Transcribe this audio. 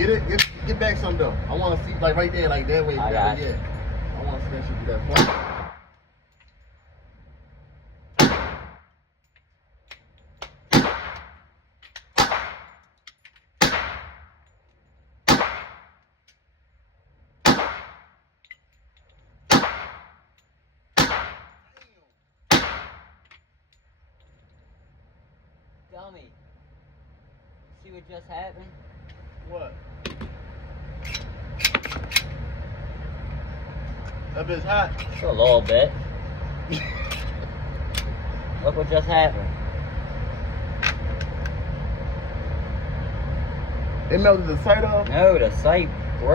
Get it. Get back some though. I want to see like right there, like that way. I got yeah. you. I want to see that shit do that fun. Dummy. See what just happened? What? That bitch hot. Just a little bit. Look what just happened. It melted the sight off? No, the sight